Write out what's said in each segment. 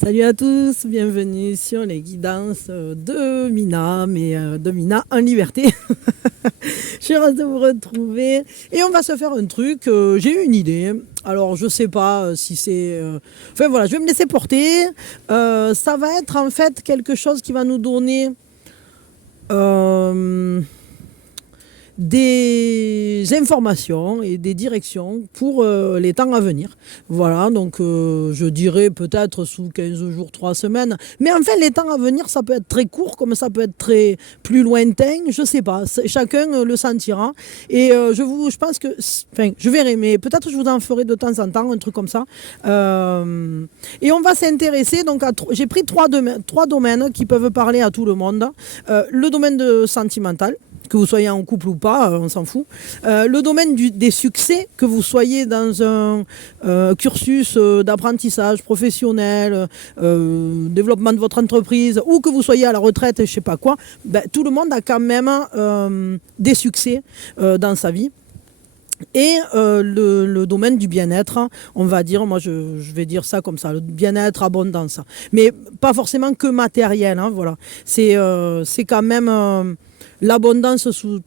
Salut à tous, bienvenue sur les guidances de Mina, mais de Mina en liberté. Je suis heureuse de vous retrouver et on va se faire un truc. J'ai eu une idée. Alors je sais pas si c'est. Enfin voilà, je vais me laisser porter. Ça va être en fait quelque chose qui va nous donner euh, des informations et des directions pour les temps à venir. Voilà, donc je dirais peut-être sous 15 jours, 3 semaines. Mais enfin, les temps à venir, ça peut être très court, comme ça peut être très plus lointain, je sais pas. Chacun le sentira. Et je pense que, enfin, je verrai, mais peut-être je vous en ferai de temps en temps, un truc comme ça. Et on va s'intéresser, donc j'ai pris trois domaines qui peuvent parler à tout le monde. Le domaine sentimental, que vous soyez en couple ou pas, on s'en fout. Le domaine des succès, que vous soyez dans un cursus d'apprentissage professionnel, développement de votre entreprise, ou que vous soyez à la retraite, je sais pas quoi, ben, tout le monde a quand même des succès dans sa vie. Et le domaine du bien-être, on va dire, moi je vais dire ça comme ça, le bien-être, abondance. Mais pas forcément que matériel, hein, voilà. C'est quand même l'abondance sous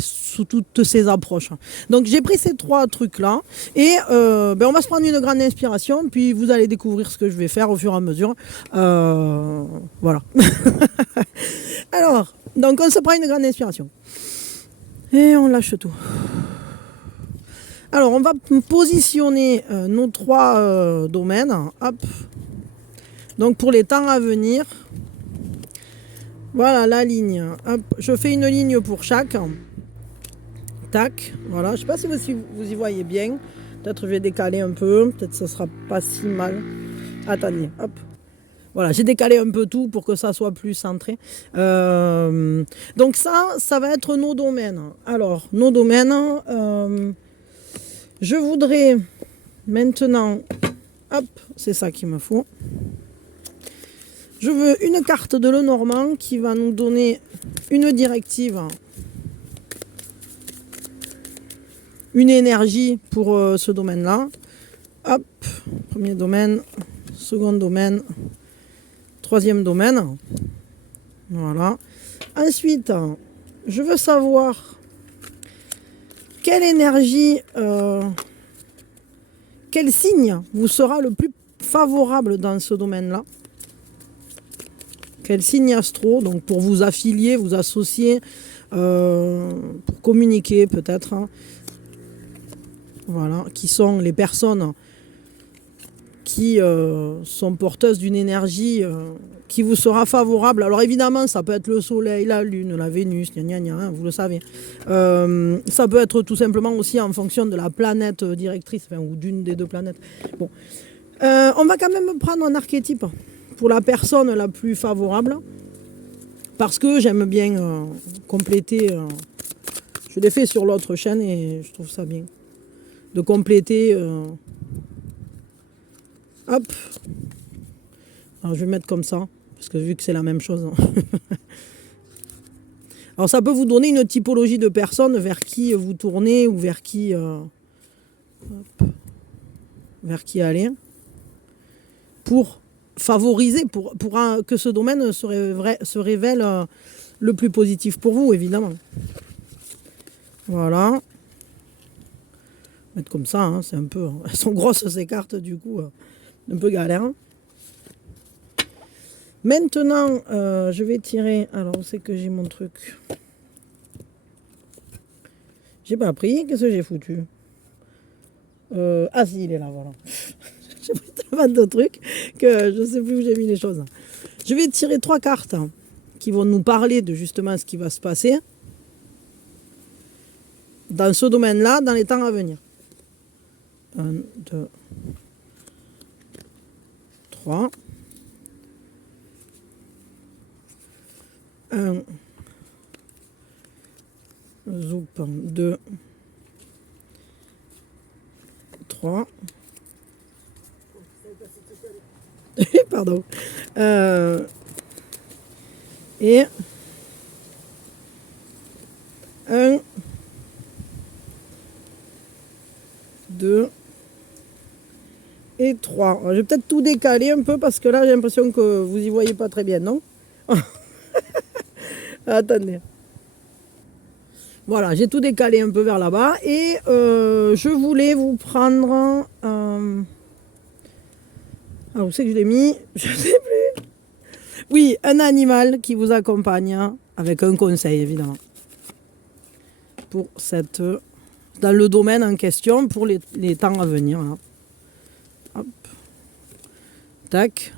sous toutes ces approches. Donc j'ai pris ces trois trucs-là et ben, on va se prendre une grande inspiration, puis vous allez découvrir ce que je vais faire au fur et à mesure. Voilà. Alors, donc on se prend une grande inspiration. Et on lâche tout. Alors, on va positionner nos trois domaines. Hop. Donc, pour les temps à venir, voilà la ligne. Hop. Je fais une ligne pour chaque. Tac. Voilà. Je ne sais pas si vous y voyez bien. Peut-être je vais décaler un peu. Peut-être que ce ne sera pas si mal. Attendez. Hop. Voilà, j'ai décalé un peu tout pour que ça soit plus centré. Donc ça va être nos domaines. Alors, nos domaines, je voudrais maintenant, hop, c'est ça qu'il me faut. Je veux une carte de Lenormand qui va nous donner une directive, une énergie pour ce domaine-là. Hop, premier domaine, second domaine, troisième domaine. Voilà. Ensuite, je veux savoir quelle énergie, quel signe vous sera le plus favorable dans ce domaine-là. Quel signe astro, donc pour vous affilier, vous associer, pour communiquer peut-être. Hein. Voilà, qui sont les personnes qui sont porteuses d'une énergie qui vous sera favorable. Alors évidemment, ça peut être le Soleil, la Lune, la Vénus, gna gna gna, hein, vous le savez. Ça peut être tout simplement aussi en fonction de la planète directrice, enfin, ou d'une des deux planètes. Bon. On va quand même prendre un archétype pour la personne la plus favorable, parce que j'aime bien compléter. Je l'ai fait sur l'autre chaîne et je trouve ça bien. De compléter... hop. Alors je vais mettre comme ça, parce que vu que c'est la même chose. Alors ça peut vous donner une typologie de personnes vers qui vous tournez ou vers qui aller pour favoriser, pour que ce domaine se révèle le plus positif pour vous, évidemment. Voilà. Mettre comme ça, hein, c'est un peu... Elles sont grosses ces cartes, du coup, un peu galère. Maintenant, je vais tirer... Alors, où c'est que j'ai mon truc? J'ai pas pris. Qu'est-ce que j'ai foutu? Ah si, il est là, voilà. J'ai pris tellement de trucs que je sais plus où j'ai mis les choses. Je vais tirer trois cartes qui vont nous parler de justement ce qui va se passer dans ce domaine-là, dans les temps à venir. 1, 2, 3. 1, zoup, 2, 3. Pardon. Et 1, 2 et 3. Je vais peut-être tout décaler un peu parce que là, j'ai l'impression que vous y voyez pas très bien, non? Attendez. Voilà, j'ai tout décalé un peu vers là-bas et je voulais vous prendre... alors, où c'est que je l'ai mis? Je sais plus. Oui, un animal qui vous accompagne avec un conseil, évidemment. Pour cette... dans le domaine en question, pour les temps à venir. Hein. Hop. Tac.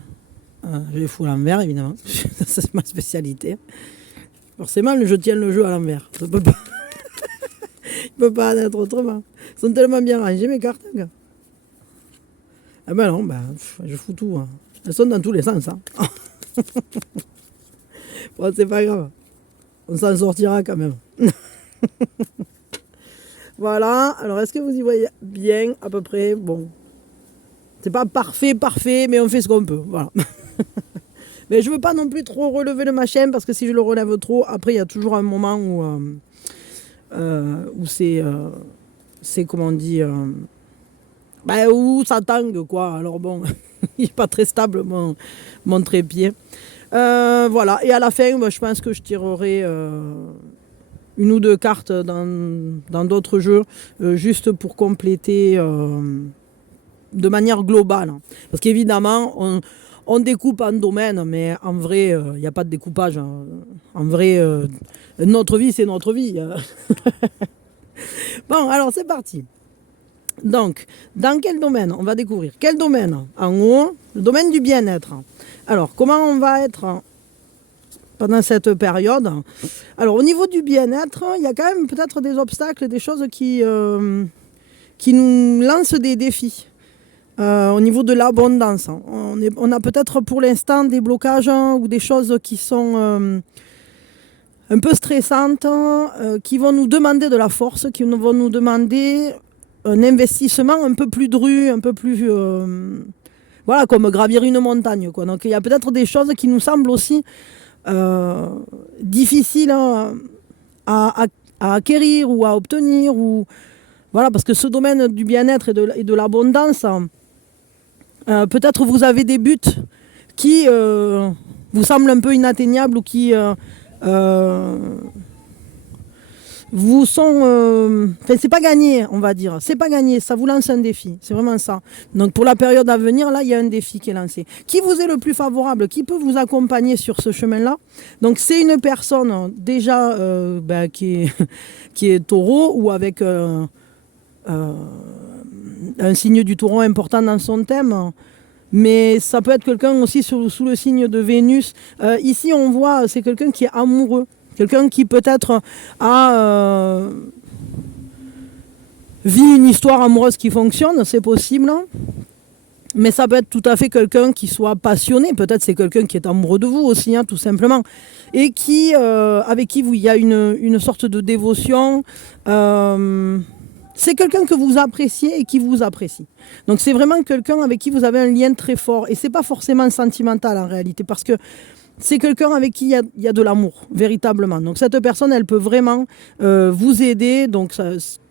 Je les fous à l'envers, évidemment. C'est ma spécialité. Forcément, je tiens le jeu à l'envers. Ça peut pas... Il peut pas en être autrement. Ils sont tellement bien rangés, mes cartes. Gars. Ah ben non, ben, je fous tout. Hein. Elles sont dans tous les sens. Hein. Bon, c'est pas grave. On s'en sortira quand même. Voilà. Alors, est-ce que vous y voyez bien à peu près? Bon. C'est pas parfait, mais on fait ce qu'on peut. Voilà. Mais je veux pas non plus trop relever le machin parce que si je le relève trop, après, il y a toujours un moment où c'est comment on dit... où ça tangue, quoi. Alors bon, il n'est pas très stable, mon trépied. Voilà, et à la fin, je pense que je tirerai une ou deux cartes dans d'autres jeux, juste pour compléter de manière globale. Parce qu'évidemment, on découpe en domaine, mais en vrai, il n'y a pas de découpage. Hein. En vrai, notre vie, c'est notre vie. Bon, alors c'est parti. Donc, dans quel domaine on va découvrir? Quel domaine? En haut, le domaine du bien-être. Alors, comment on va être pendant cette période? Alors, au niveau du bien-être, il y a quand même peut-être des obstacles, des choses qui nous lancent des défis. Au niveau de l'abondance, on a peut-être pour l'instant des blocages ou des choses qui sont un peu stressantes, qui vont nous demander de la force, qui vont nous demander un investissement un peu plus dru, un peu plus... voilà, comme gravir une montagne. Quoi. Donc il y a peut-être des choses qui nous semblent aussi difficiles à acquérir ou à obtenir. Ou... Voilà, parce que ce domaine du bien-être et de l'abondance, peut-être vous avez des buts qui vous semblent un peu inatteignables ou qui... vous sont... Enfin, c'est pas gagné, on va dire. C'est pas gagné, ça vous lance un défi. C'est vraiment ça. Donc, pour la période à venir, là, il y a un défi qui est lancé. Qui vous est le plus favorable? Qui peut vous accompagner sur ce chemin-là? Donc, c'est une personne déjà qui est taureau ou avec un signe du taureau important dans son thème. Mais ça peut être quelqu'un aussi sous le signe de Vénus. Ici, on voit, c'est quelqu'un qui est amoureux. Quelqu'un qui peut-être a vit une histoire amoureuse qui fonctionne, c'est possible. Mais ça peut être tout à fait quelqu'un qui soit passionné. Peut-être c'est quelqu'un qui est amoureux de vous aussi, hein, tout simplement. Et qui, avec qui il y a une sorte de dévotion. C'est quelqu'un que vous appréciez et qui vous apprécie. Donc c'est vraiment quelqu'un avec qui vous avez un lien très fort. Et c'est pas forcément sentimental en réalité, parce que c'est quelqu'un avec qui il y a de l'amour, véritablement. Donc cette personne, elle peut vraiment vous aider. Donc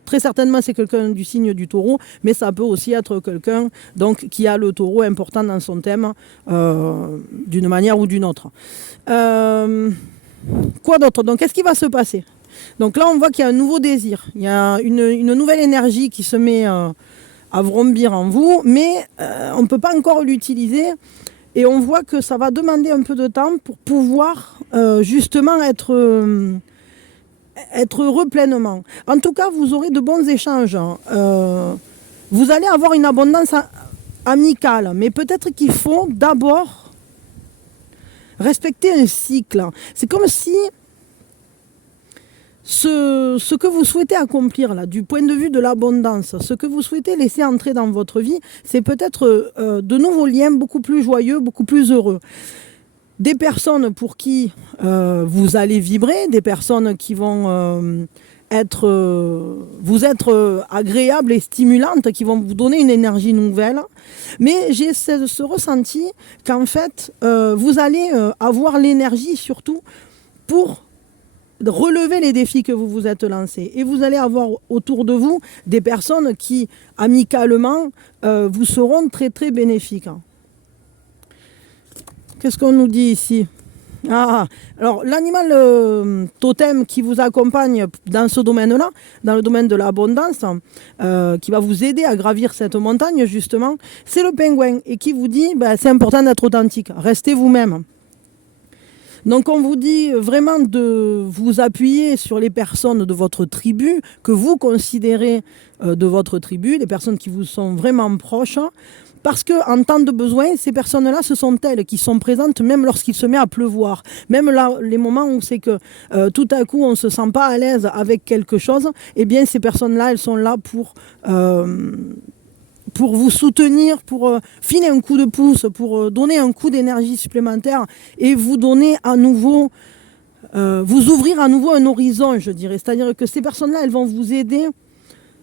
très certainement, c'est quelqu'un du signe du taureau, mais ça peut aussi être quelqu'un donc, qui a le taureau important dans son thème, d'une manière ou d'une autre. Quoi d'autre? Donc qu'est-ce qui va se passer? Donc là, on voit qu'il y a un nouveau désir. Il y a une nouvelle énergie qui se met à vrombir en vous, mais on ne peut pas encore l'utiliser. Et on voit que ça va demander un peu de temps pour pouvoir justement être heureux pleinement. En tout cas, vous aurez de bons échanges. Vous allez avoir une abondance amicale, mais peut-être qu'il faut d'abord respecter un cycle. C'est comme si ce que vous souhaitez accomplir là, du point de vue de l'abondance, ce que vous souhaitez laisser entrer dans votre vie, c'est peut-être de nouveaux liens beaucoup plus joyeux, beaucoup plus heureux. Des personnes pour qui vous allez vibrer, des personnes qui vont vous être agréables et stimulantes, qui vont vous donner une énergie nouvelle. Mais j'ai ce ressenti qu'en fait, vous allez avoir l'énergie surtout pour relever les défis que vous vous êtes lancés. Et vous allez avoir autour de vous des personnes qui, amicalement, vous seront très très bénéfiques. Qu'est-ce qu'on nous dit ici ? Alors l'animal totem qui vous accompagne dans ce domaine-là, dans le domaine de l'abondance, qui va vous aider à gravir cette montagne justement, c'est le pingouin et qui vous dit c'est important d'être authentique, restez vous-même. Donc on vous dit vraiment de vous appuyer sur les personnes de votre tribu, que vous considérez de votre tribu, les personnes qui vous sont vraiment proches, parce qu'en temps de besoin, ces personnes-là, ce sont elles qui sont présentes même lorsqu'il se met à pleuvoir. Même là, les moments où c'est que tout à coup on ne se sent pas à l'aise avec quelque chose, eh bien ces personnes-là, elles sont là pour vous soutenir, pour filer un coup de pouce, pour donner un coup d'énergie supplémentaire et vous donner à nouveau, vous ouvrir à nouveau un horizon, je dirais. C'est-à-dire que ces personnes-là, elles vont vous aider.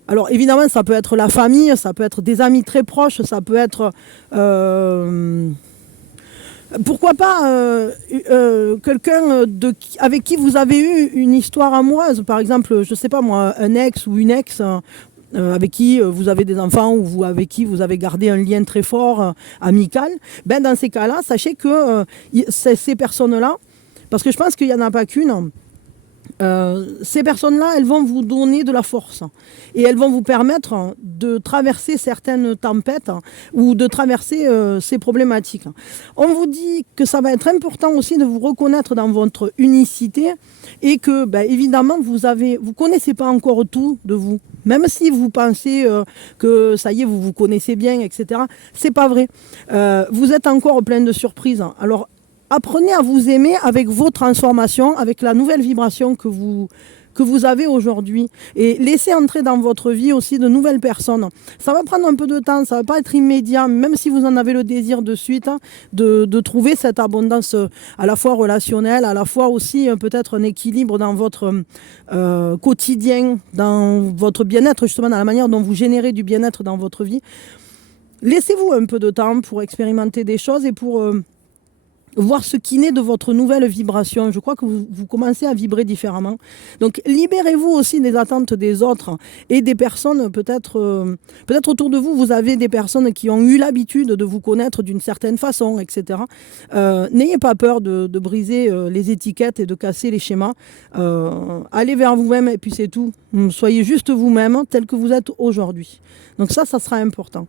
Alors évidemment, ça peut être la famille, ça peut être des amis très proches, ça peut être... pourquoi pas quelqu'un avec qui vous avez eu une histoire amoureuse, par exemple, je ne sais pas moi, un ex ou une ex... avec qui vous avez des enfants ou avec qui vous avez gardé un lien très fort, amical, dans ces cas-là, sachez que ces personnes-là, parce que je pense qu'il n'y en a pas qu'une, ces personnes-là, elles vont vous donner de la force et elles vont vous permettre de traverser certaines tempêtes ou de traverser ces problématiques. On vous dit que ça va être important aussi de vous reconnaître dans votre unicité et que, évidemment, vous connaissez pas encore tout de vous. Même si vous pensez que ça y est, vous vous connaissez bien, etc. C'est pas vrai. Vous êtes encore plein de surprises. Alors, apprenez à vous aimer avec vos transformations, avec la nouvelle vibration que vous avez aujourd'hui. Et laissez entrer dans votre vie aussi de nouvelles personnes. Ça va prendre un peu de temps, ça ne va pas être immédiat, même si vous en avez le désir de suite, de trouver cette abondance à la fois relationnelle, à la fois aussi peut-être un équilibre dans votre quotidien, dans votre bien-être, justement dans la manière dont vous générez du bien-être dans votre vie. Laissez-vous un peu de temps pour expérimenter des choses et pour... voir ce qui naît de votre nouvelle vibration. Je crois que vous commencez à vibrer différemment. Donc, libérez-vous aussi des attentes des autres et des personnes, peut-être autour de vous, vous avez des personnes qui ont eu l'habitude de vous connaître d'une certaine façon, etc. N'ayez pas peur de briser les étiquettes et de casser les schémas. Allez vers vous-même et puis c'est tout. Soyez juste vous-même tel que vous êtes aujourd'hui. Donc ça sera important.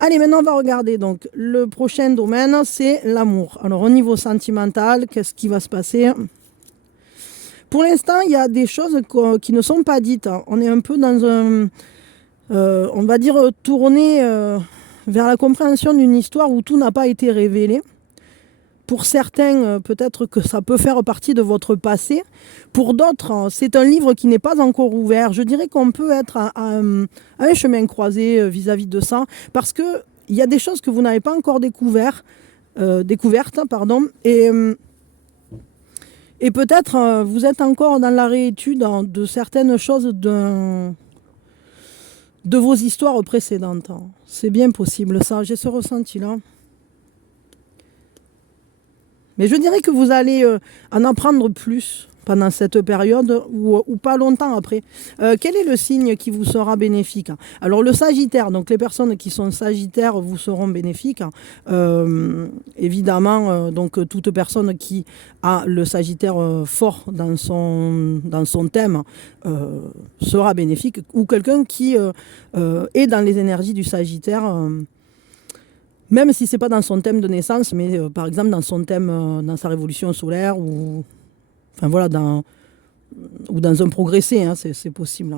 Allez, maintenant on va regarder. Donc le prochain domaine, c'est l'amour. Alors au niveau sentimental, qu'est-ce qui va se passer ? Pour l'instant, il y a des choses qui ne sont pas dites. On est un peu dans un, on va dire, tourné vers la compréhension d'une histoire où tout n'a pas été révélé. Pour certains, peut-être que ça peut faire partie de votre passé. Pour d'autres, c'est un livre qui n'est pas encore ouvert. Je dirais qu'on peut être à un chemin croisé vis-à-vis de ça, parce qu'il y a des choses que vous n'avez pas encore découvertes, et peut-être vous êtes encore dans la réétude de certaines choses de vos histoires précédentes. C'est bien possible ça, j'ai ce ressenti-là. Mais je dirais que vous allez en apprendre plus pendant cette période ou pas longtemps après. Quel est le signe qui vous sera bénéfique ? Alors le Sagittaire, donc les personnes qui sont Sagittaires vous seront bénéfiques. Évidemment, donc toute personne qui a le Sagittaire fort dans son thème sera bénéfique. Ou quelqu'un qui est dans les énergies du Sagittaire. Même si ce n'est pas dans son thème de naissance, mais par exemple dans son thème, dans sa révolution solaire, ou dans un progressé, hein, c'est possible.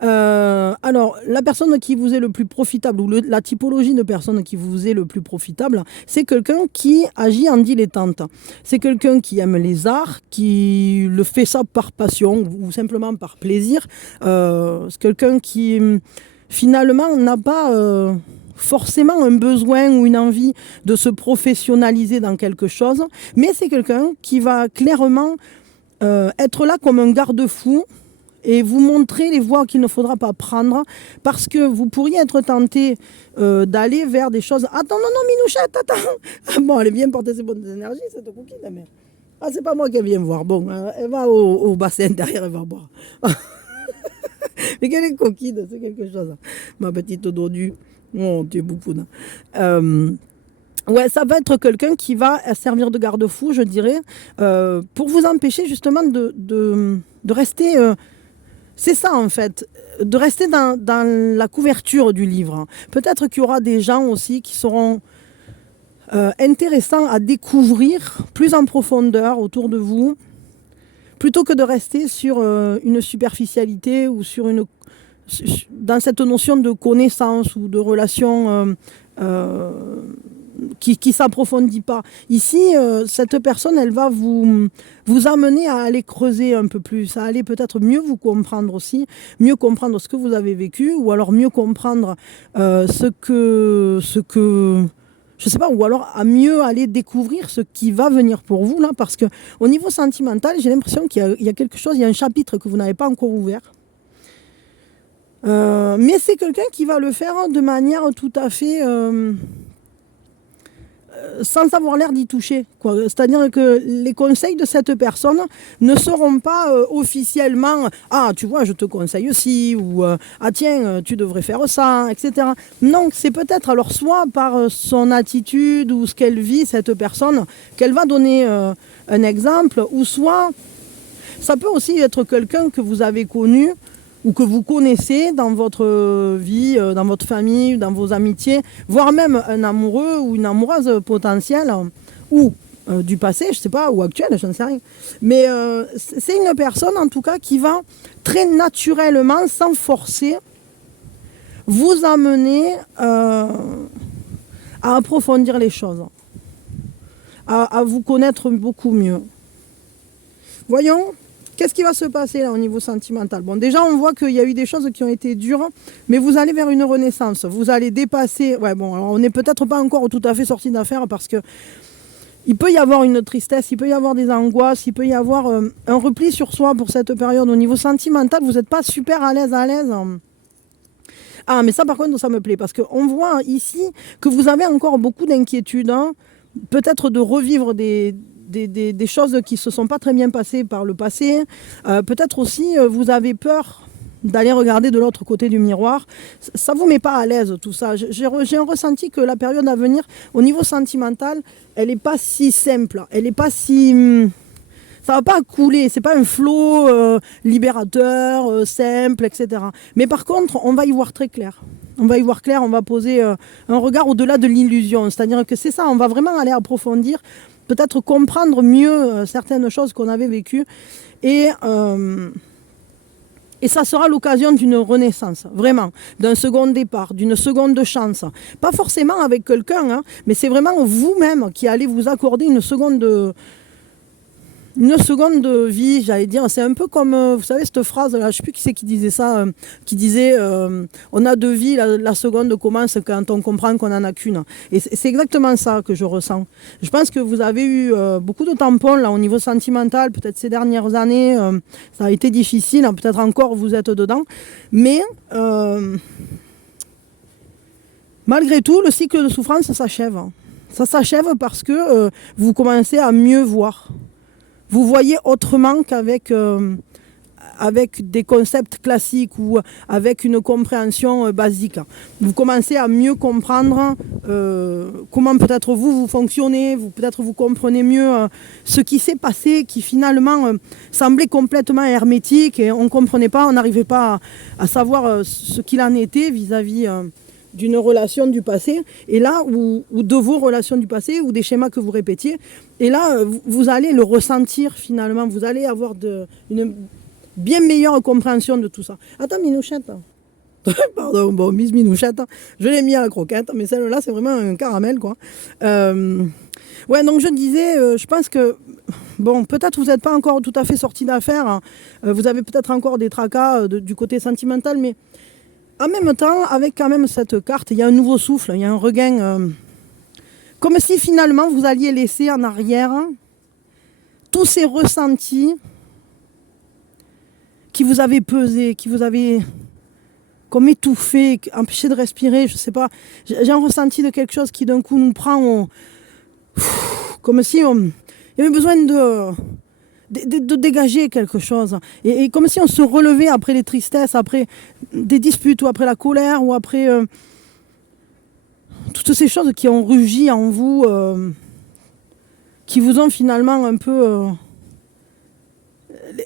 Alors, la personne qui vous est le plus profitable, ou la typologie de personne qui vous est le plus profitable, c'est quelqu'un qui agit en dilettante. C'est quelqu'un qui aime les arts, qui le fait ça par passion, ou simplement par plaisir. C'est quelqu'un qui... finalement, on n'a pas forcément un besoin ou une envie de se professionnaliser dans quelque chose, mais c'est quelqu'un qui va clairement être là comme un garde-fou et vous montrer les voies qu'il ne faudra pas prendre, parce que vous pourriez être tenté d'aller vers des choses... Attends, non, Minouchette, attends. Bon, elle est bien portée ses bonnes énergies, cette coquine, mais... Ah, c'est pas moi qu'elle vient voir. Bon, elle va au bassin derrière, elle va boire. Mais qu'elle est coquine, c'est quelque chose. Ma petite dodue. Oh, tu es beaucoup. Ouais, ça va être quelqu'un qui va servir de garde-fou, je dirais, pour vous empêcher justement de rester. C'est ça en fait, de rester dans la couverture du livre. Peut-être qu'il y aura des gens aussi qui seront intéressants à découvrir plus en profondeur autour de vous, plutôt que de rester sur une superficialité ou dans cette notion de connaissance ou de relation qui ne s'approfondit pas. Ici, cette personne, elle va vous amener à aller creuser un peu plus, à aller peut-être mieux vous comprendre aussi, mieux comprendre ce que vous avez vécu, ou alors mieux comprendre ce que je sais pas, ou alors à mieux aller découvrir ce qui va venir pour vous, là, parce que au niveau sentimental, j'ai l'impression qu'il y a quelque chose, il y a un chapitre que vous n'avez pas encore ouvert. Mais c'est quelqu'un qui va le faire de manière tout à fait sans avoir l'air d'y toucher, quoi. C'est-à-dire que les conseils de cette personne ne seront pas officiellement ah, tu vois, je te conseille aussi, ou ah tiens, tu devrais faire ça, etc. Non, c'est peut-être alors soit par son attitude ou ce qu'elle vit, cette personne, qu'elle va donner un exemple, ou soit ça peut aussi être quelqu'un que vous avez connu ou que vous connaissez dans votre vie, dans votre famille, dans vos amitiés, voire même un amoureux ou une amoureuse potentielle, ou du passé, je ne sais pas, ou actuel, je ne sais rien. Mais c'est une personne, en tout cas, qui va très naturellement, sans forcer, vous amener à approfondir les choses, à vous connaître beaucoup mieux. Voyons. Qu'est-ce qui va se passer là au niveau sentimental? Bon, déjà, on voit qu'il y a eu des choses qui ont été dures, mais vous allez vers une renaissance. Vous allez dépasser. Ouais, bon, alors on n'est peut-être pas encore tout à fait sorti d'affaire parce que il peut y avoir une tristesse, il peut y avoir des angoisses, il peut y avoir un repli sur soi pour cette période. Au niveau sentimental, vous n'êtes pas super à l'aise. Ah, mais ça, par contre, ça me plaît parce qu'on voit ici que vous avez encore beaucoup d'inquiétudes, hein, peut-être de revivre des choses qui ne se sont pas très bien passées par le passé. Peut-être aussi, vous avez peur d'aller regarder de l'autre côté du miroir. Ça ne vous met pas à l'aise, tout ça. J'ai un ressenti que la période à venir, au niveau sentimental, elle n'est pas si simple. Elle n'est pas si... ça ne va pas couler. Ce n'est pas un flot libérateur, simple, etc. Mais par contre, on va y voir très clair. On va y voir clair, on va poser un regard au-delà de l'illusion. C'est-à-dire que c'est ça, on va vraiment aller approfondir, peut-être comprendre mieux certaines choses qu'on avait vécues. Et ça sera l'occasion d'une renaissance, vraiment, d'un second départ, d'une seconde chance. Pas forcément avec quelqu'un, hein, mais c'est vraiment vous-même qui allez vous accorder une seconde vie, j'allais dire. C'est un peu comme, vous savez, cette phrase, là, je ne sais plus qui c'est qui disait ça, qui disait on a deux vies, la seconde commence quand on comprend qu'on n'en a qu'une. Et c'est exactement ça que je ressens. Je pense que vous avez eu beaucoup de tampons là, au niveau sentimental, peut-être ces dernières années, ça a été difficile, hein, peut-être encore vous êtes dedans, mais malgré tout, le cycle de souffrance s'achève. Ça s'achève parce que vous commencez à mieux voir. Vous voyez autrement qu'avec avec des concepts classiques ou avec une compréhension basique. Vous commencez à mieux comprendre comment peut-être vous fonctionnez, peut-être vous comprenez mieux ce qui s'est passé, qui finalement semblait complètement hermétique et on ne comprenait pas, on n'arrivait pas à savoir ce qu'il en était vis-à-vis d'une relation du passé, et là, ou de vos relations du passé, ou des schémas que vous répétiez, et là, vous allez le ressentir finalement, vous allez avoir une bien meilleure compréhension de tout ça. Attends, Minouchette. Pardon, bon, Miss Minouchette, je l'ai mis à la croquette, mais celle-là, c'est vraiment un caramel, quoi. Ouais, donc je disais, je pense que, bon, peut-être vous n'êtes pas encore tout à fait sorti d'affaire, hein. Vous avez peut-être encore des tracas du côté sentimental, mais en même temps, avec quand même cette carte, il y a un nouveau souffle, il y a un regain, comme si finalement vous alliez laisser en arrière tous ces ressentis qui vous avaient pesé, qui vous avaient comme étouffé, empêché de respirer, je ne sais pas. J'ai un ressenti de quelque chose qui d'un coup nous prend comme si Il y avait besoin de dégager quelque chose. Et comme si on se relevait après les tristesses, après des disputes, ou après la colère, ou après toutes ces choses qui ont rugi en vous, qui vous ont finalement un peu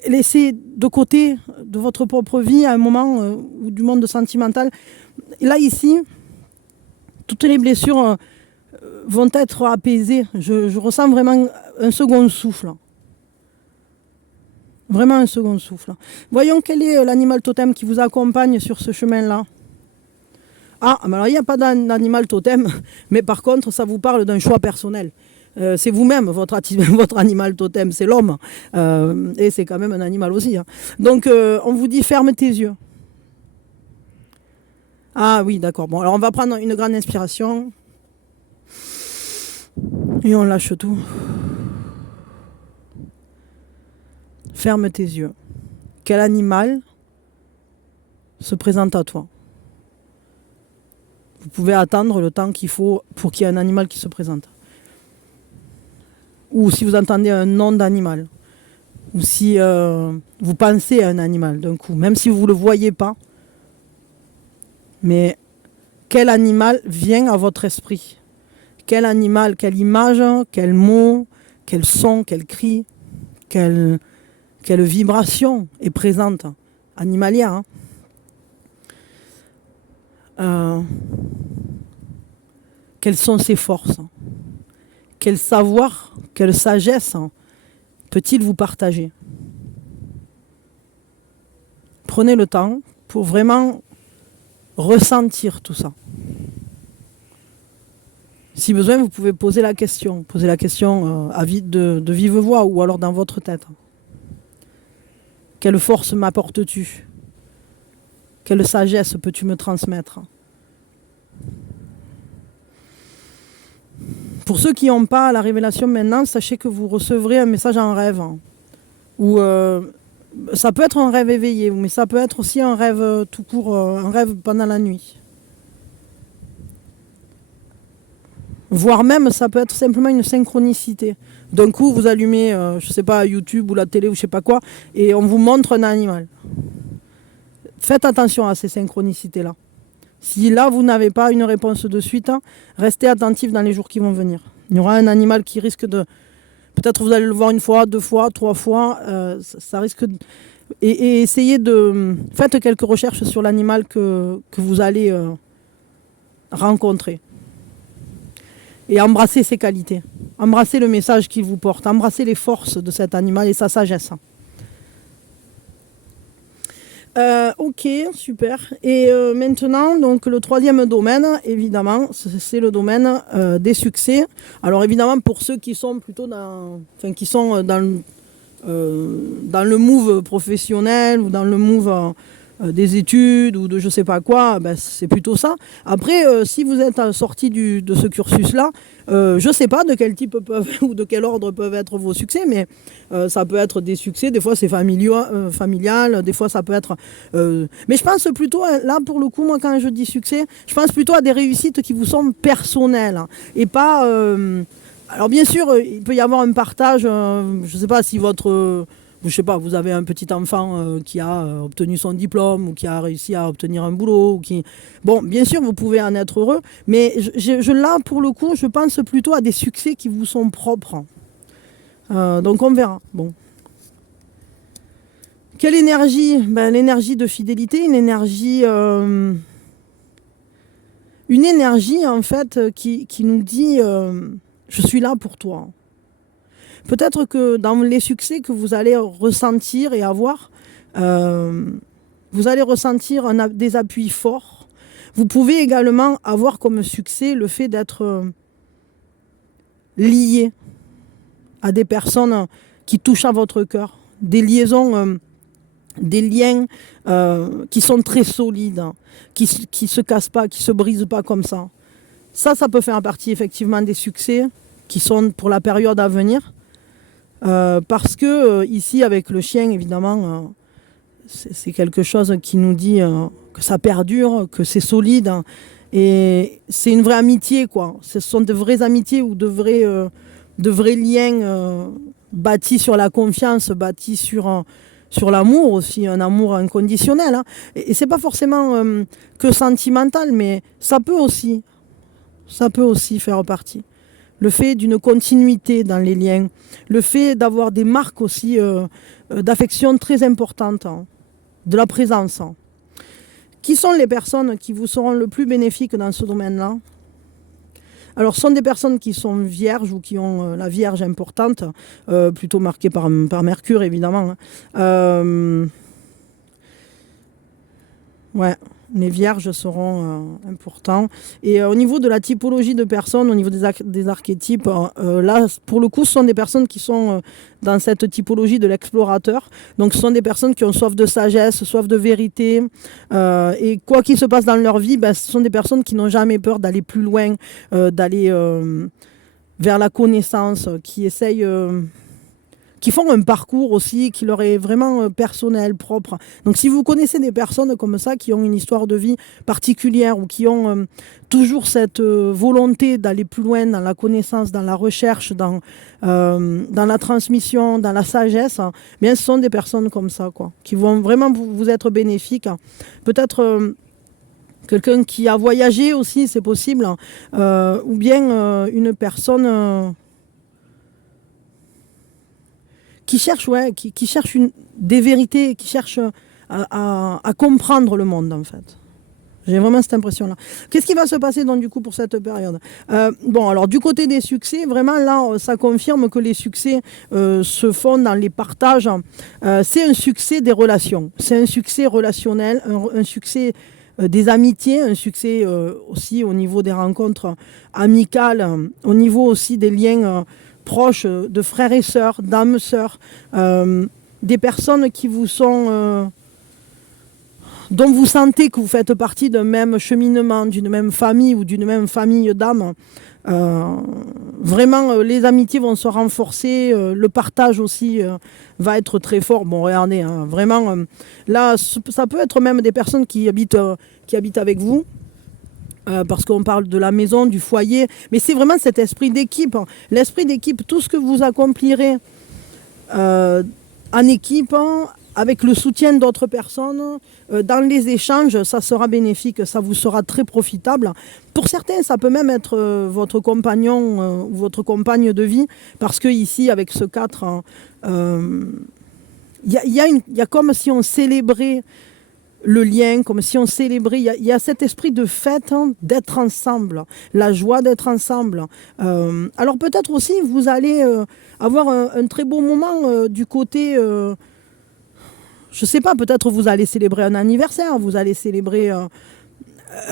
laissé de côté de votre propre vie à un moment, ou du monde sentimental. Et là, ici, toutes les blessures vont être apaisées. Je ressens vraiment un second souffle. Vraiment un second souffle. Voyons quel est l'animal totem qui vous accompagne sur ce chemin-là. Ah, alors il n'y a pas d'animal totem, mais par contre, ça vous parle d'un choix personnel. C'est vous-même, votre animal totem, c'est l'homme. Et c'est quand même un animal aussi. Hein. Donc, on vous dit, ferme tes yeux. Ah oui, d'accord. Bon, alors on va prendre une grande inspiration. Et on lâche tout. Ferme tes yeux. Quel animal se présente à toi? Vous pouvez attendre le temps qu'il faut pour qu'il y ait un animal qui se présente. Ou si vous entendez un nom d'animal. Ou si vous pensez à un animal d'un coup. Même si vous ne le voyez pas. Mais quel animal vient à votre esprit? Quel animal, quelle image, quel mot, quel son, quel cri, quelle vibration est présente, animalière. Hein. Quelles sont ses forces? Quel savoir, quelle sagesse peut-il vous partager? Prenez le temps pour vraiment ressentir tout ça. Si besoin, vous pouvez poser la question. Poser la question de vive voix ou alors dans votre tête. Quelle force m'apportes-tu? Quelle sagesse peux-tu me transmettre? Pour ceux qui n'ont pas la révélation maintenant, sachez que vous recevrez un message en rêve. Ou ça peut être un rêve éveillé, mais ça peut être aussi un rêve tout court, un rêve pendant la nuit. Voire même, ça peut être simplement une synchronicité. D'un coup, vous allumez, je ne sais pas, YouTube ou la télé ou je ne sais pas quoi, et on vous montre un animal. Faites attention à ces synchronicités-là. Si là, vous n'avez pas une réponse de suite, restez attentif dans les jours qui vont venir. Il y aura un animal qui risque de... Peut-être vous allez le voir une fois, 2 fois, 3 fois. Ça risque de... Et essayez de... Faites quelques recherches sur l'animal que vous allez rencontrer. Et embrassez ses qualités. Embrassez le message qu'il vous porte. Embrassez les forces de cet animal et sa sagesse. Ok, super. Et maintenant, donc le troisième domaine, évidemment, c'est le domaine des succès. Alors évidemment, pour ceux qui sont plutôt qui sont dans le move professionnel ou dans le move des études ou de je sais pas quoi, ben, c'est plutôt ça. Après, si vous êtes sorti de ce cursus-là, je sais pas de quel type ou de quel ordre peuvent être vos succès, mais ça peut être des succès, des fois c'est familial, des fois ça peut être... mais je pense plutôt, là pour le coup, moi quand je dis succès, je pense plutôt à des réussites qui vous sont personnelles, et pas... alors bien sûr, il peut y avoir un partage, je sais pas si je sais pas, vous avez un petit enfant qui a obtenu son diplôme ou qui a réussi à obtenir un boulot. Bon, bien sûr, vous pouvez en être heureux, mais là, pour le coup, je pense plutôt à des succès qui vous sont propres. Donc, on verra. Bon. Quelle énergie? L'énergie de fidélité, une énergie, en fait, qui nous dit je suis là pour toi. Peut-être que dans les succès que vous allez ressentir et avoir, vous allez ressentir des appuis forts. Vous pouvez également avoir comme succès le fait d'être lié à des personnes qui touchent à votre cœur. Des liaisons, des liens qui sont très solides, qui se cassent pas, qui se brisent pas comme ça. Ça peut faire partie effectivement des succès qui sont pour la période à venir. Parce que ici avec le chien évidemment c'est quelque chose qui nous dit que ça perdure, que c'est solide, et c'est une vraie amitié quoi. Ce sont de vraies amitiés ou de vrais de vrais liens bâtis sur la confiance, bâtis sur l'amour aussi, un amour inconditionnel. Hein. Et c'est pas forcément que sentimental, mais ça peut aussi faire partie. Le fait d'une continuité dans les liens, le fait d'avoir des marques aussi d'affection très importantes, hein, de la présence. Hein. Qui sont les personnes qui vous seront le plus bénéfiques dans ce domaine-là? Alors, ce sont des personnes qui sont vierges ou qui ont la vierge importante, plutôt marquée par Mercure, évidemment. Hein. Ouais, les vierges seront importants. Et au niveau de la typologie de personnes, au niveau des archétypes, là, pour le coup, ce sont des personnes qui sont dans cette typologie de l'explorateur. Donc, ce sont des personnes qui ont soif de sagesse, soif de vérité. Et quoi qu'il se passe dans leur vie, ben, ce sont des personnes qui n'ont jamais peur d'aller plus loin, d'aller vers la connaissance, qui essayent... qui font un parcours aussi qui leur est vraiment personnel, propre. Donc si vous connaissez des personnes comme ça qui ont une histoire de vie particulière ou qui ont toujours cette volonté d'aller plus loin dans la connaissance, dans la recherche, dans la transmission, dans la sagesse, hein, bien ce sont des personnes comme ça, quoi, qui vont vraiment vous être bénéfiques. Hein. Peut-être... quelqu'un qui a voyagé aussi, c'est possible, hein, ou bien une personne... qui cherche, qui cherche des vérités, qui cherche à comprendre le monde, en fait. J'ai vraiment cette impression-là. Qu'est-ce qui va se passer, donc, du coup, pour cette période? Bon, alors, du côté des succès, vraiment, là, ça confirme que les succès se font dans les partages. C'est un succès des relations. C'est un succès relationnel, un succès des amitiés, un succès aussi au niveau des rencontres amicales, au niveau aussi des liens... proches de frères et sœurs, d'âmes sœurs, des personnes qui vous sont, dont vous sentez que vous faites partie d'un même cheminement, d'une même famille ou d'une même famille d'âmes. Vraiment, les amitiés vont se renforcer, le partage aussi va être très fort. Bon, regardez, hein, vraiment, là, ça peut être même des personnes qui habitent avec vous. Parce qu'on parle de la maison, du foyer, mais c'est vraiment cet esprit d'équipe. Hein. L'esprit d'équipe, tout ce que vous accomplirez en équipe, hein, avec le soutien d'autres personnes, dans les échanges, ça sera bénéfique, ça vous sera très profitable. Pour certains, ça peut même être votre compagnon ou votre compagne de vie, parce que ici, avec ce 4, il y a comme si on célébrait le lien, comme si on célébrait, il y a cet esprit de fête, hein, d'être ensemble, la joie d'être ensemble. Alors peut-être aussi vous allez avoir un très beau moment du côté, je sais pas, peut-être vous allez célébrer un anniversaire, vous allez célébrer un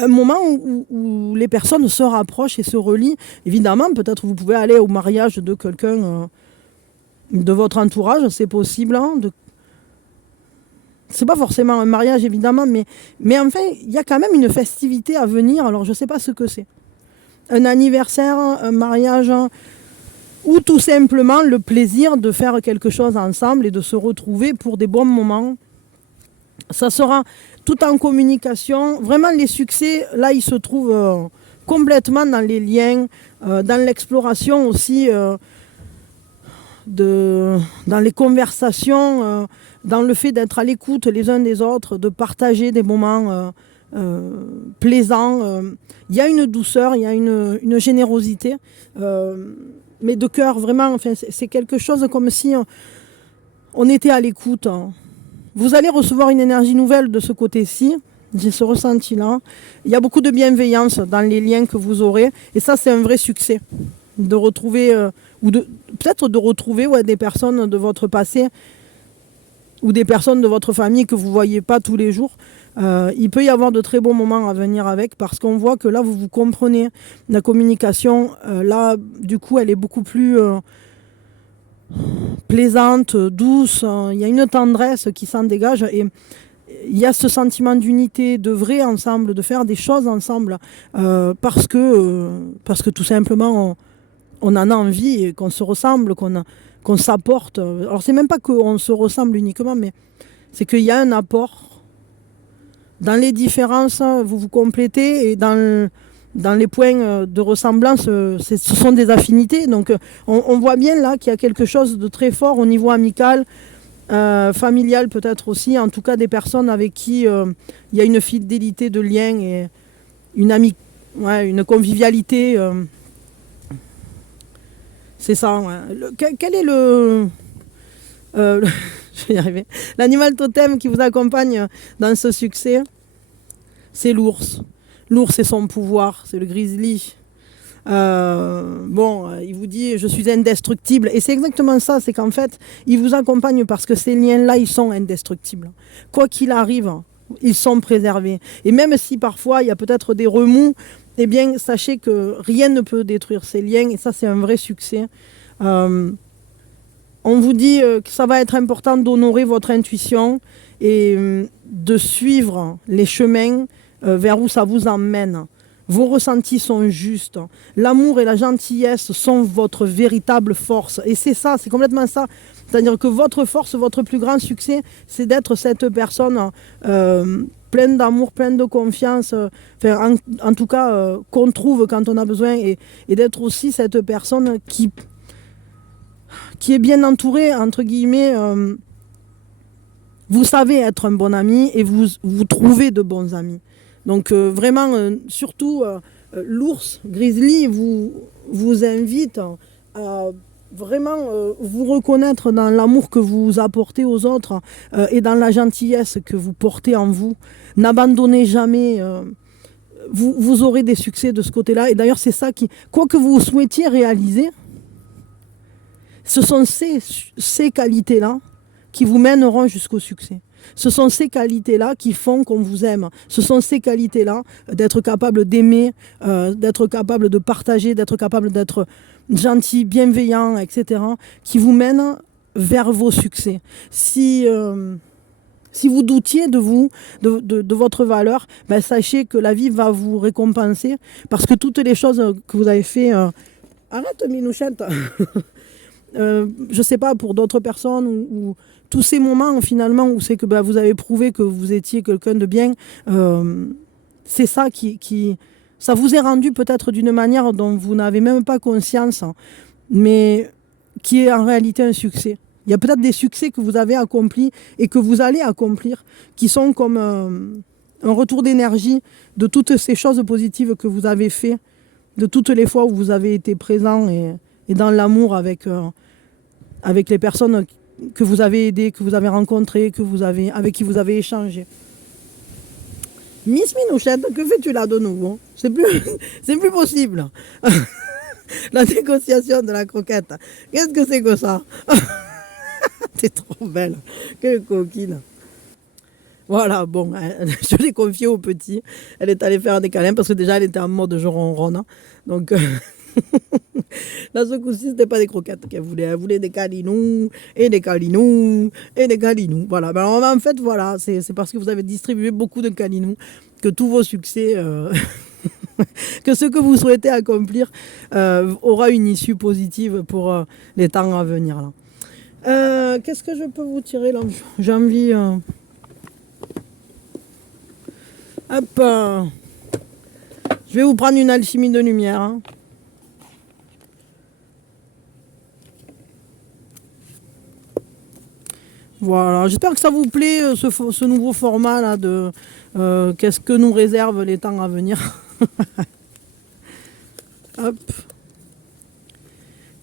moment où les personnes se rapprochent et se relient. Évidemment, peut-être vous pouvez aller au mariage de quelqu'un de votre entourage, c'est possible, hein, c'est pas forcément un mariage, évidemment, mais enfin, il y a quand même une festivité à venir. Alors, je sais pas ce que c'est. Un anniversaire, un mariage, ou tout simplement le plaisir de faire quelque chose ensemble et de se retrouver pour des bons moments. Ça sera tout en communication. Vraiment, les succès, là, ils se trouvent complètement dans les liens, dans l'exploration aussi, dans les conversations, dans le fait d'être à l'écoute les uns des autres, de partager des moments plaisants. Il y a une douceur, il y a une générosité, mais de cœur, vraiment, enfin, c'est quelque chose comme si on était à l'écoute. Hein. Vous allez recevoir une énergie nouvelle de ce côté-ci, j'ai ce ressenti-là. Il y a beaucoup de bienveillance dans les liens que vous aurez, et ça, c'est un vrai succès. De retrouver, ou peut-être de retrouver des personnes de votre passé, ou des personnes de votre famille que vous ne voyez pas tous les jours. Il peut y avoir de très bons moments à venir avec, parce qu'on voit que là, vous vous comprenez. La communication, là, du coup, elle est beaucoup plus plaisante, douce. Il y a une tendresse qui s'en dégage, et il y a ce sentiment d'unité, de vrai ensemble, de faire des choses ensemble, parce que tout simplement, on en a envie, et qu'on se ressemble, qu'on s'apporte. Alors, c'est même pas qu'on se ressemble uniquement, mais c'est qu'il y a un apport. Dans les différences, vous vous complétez, et dans dans les points de ressemblance, ce sont des affinités. Donc on voit bien là qu'il y a quelque chose de très fort au niveau amical, familial peut-être aussi, en tout cas des personnes avec qui il y a une fidélité de lien et une convivialité. C'est ça. Ouais. Quel est je vais y arriver. L'animal totem qui vous accompagne dans ce succès? C'est l'ours. L'ours et son pouvoir, c'est le grizzly. Il vous dit je suis indestructible. Et c'est exactement ça, c'est qu'en fait, il vous accompagne parce que ces liens-là, ils sont indestructibles. Quoi qu'il arrive, ils sont préservés. Et même si parfois il y a peut-être des remous, eh bien, sachez que rien ne peut détruire ces liens. Et ça, c'est un vrai succès. On vous dit que ça va être important d'honorer votre intuition et de suivre les chemins vers où ça vous emmène. Vos ressentis sont justes. L'amour et la gentillesse sont votre véritable force. Et c'est ça, c'est complètement ça. C'est-à-dire que votre force, votre plus grand succès, c'est d'être cette personne pleine d'amour, pleine de confiance, en tout cas qu'on trouve quand on a besoin, et d'être aussi cette personne qui est bien entourée, entre guillemets. Vous savez être un bon ami et vous trouvez de bons amis. Donc vraiment, surtout, l'ours grizzly vous invite à vraiment vous reconnaître dans l'amour que vous apportez aux autres et dans la gentillesse que vous portez en vous. N'abandonnez jamais. Vous aurez des succès de ce côté-là. Et d'ailleurs, c'est ça qui, quoi que vous souhaitiez réaliser, ce sont ces qualités-là qui vous mèneront jusqu'au succès. Ce sont ces qualités-là qui font qu'on vous aime. Ce sont ces qualités-là d'être capable d'aimer, d'être capable de partager, d'être capable d'être gentil, bienveillant, etc., qui vous mènent vers vos succès. Si vous doutiez de vous, de votre valeur, ben sachez que la vie va vous récompenser parce que toutes les choses que vous avez fait... Arrête, Minouchette. Je ne sais pas, pour d'autres personnes ou tous ces moments finalement où c'est que vous avez prouvé que vous étiez quelqu'un de bien, c'est ça qui ça vous est rendu peut-être d'une manière dont vous n'avez même pas conscience, mais qui est en réalité un succès. Il y a peut-être des succès que vous avez accomplis et que vous allez accomplir qui sont comme un retour d'énergie de toutes ces choses positives que vous avez fait, de toutes les fois où vous avez été présent et dans l'amour avec les personnes que vous avez aidées, que vous avez rencontrées, avec qui vous avez échangé. Miss Minouchette, que fais-tu là de nouveau? C'est plus possible. La négociation de la croquette. Qu'est-ce que c'est que ça? T'es trop belle. Quelle coquine. Voilà, bon, je l'ai confiée au petit. Elle est allée faire des câlins parce que déjà elle était en mode je ronronne. Donc... Là, ce coup-ci, c'était pas des croquettes qu'elle voulait. Elle voulait des câlinous, et des câlinous, et des câlinous. Voilà. Ben, en fait, voilà, c'est parce que vous avez distribué beaucoup de câlinous que tous vos succès, que ce que vous souhaitez accomplir aura une issue positive pour les temps à venir. Là. Qu'est-ce que je peux vous tirer là? J'ai envie... Hop. Je vais vous prendre une alchimie de lumière. Hein. Voilà, j'espère que ça vous plaît, ce nouveau format là de qu'est-ce que nous réservent les temps à venir. Hop.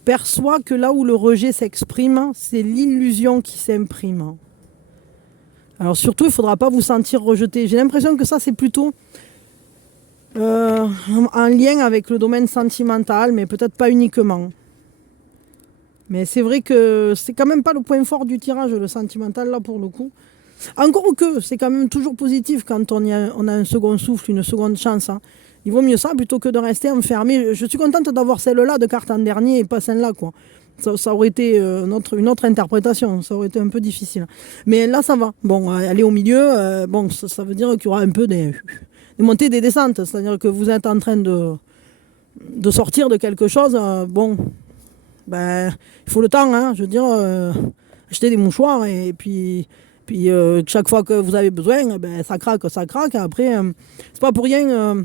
Perçois que là où le rejet s'exprime, c'est l'illusion qui s'imprime. Alors surtout, il ne faudra pas vous sentir rejeté. J'ai l'impression que ça, c'est plutôt en lien avec le domaine sentimental, mais peut-être pas uniquement. Mais c'est vrai que c'est quand même pas le point fort du tirage, le sentimental, là, pour le coup. Encore que c'est quand même toujours positif quand on a un second souffle, une seconde chance. Hein. Il vaut mieux ça plutôt que de rester enfermé. Je suis contente d'avoir celle-là de carte en dernier et pas celle-là, quoi. Ça aurait été une autre interprétation, ça aurait été un peu difficile. Mais là, ça va. Bon, elle est au milieu, ça veut dire qu'il y aura un peu des montées et des descentes. C'est-à-dire que vous êtes en train de sortir de quelque chose, il faut le temps, hein, je veux dire, acheter des mouchoirs et puis chaque fois que vous avez besoin, ça craque. Après, c'est pas pour rien